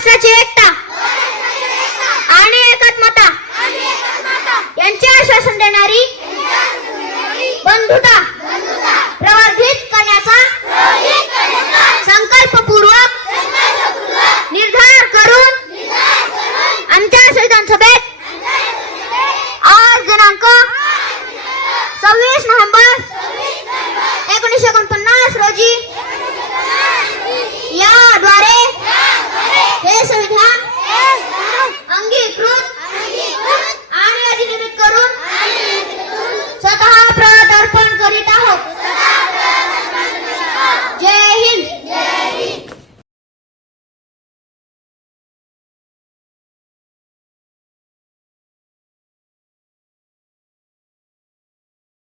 बंधुता देणारी प्रवर्धित करण्याचा संकल्पपूर्वक निर्धार करून आमच्या विधानसभेत आठ दिनांक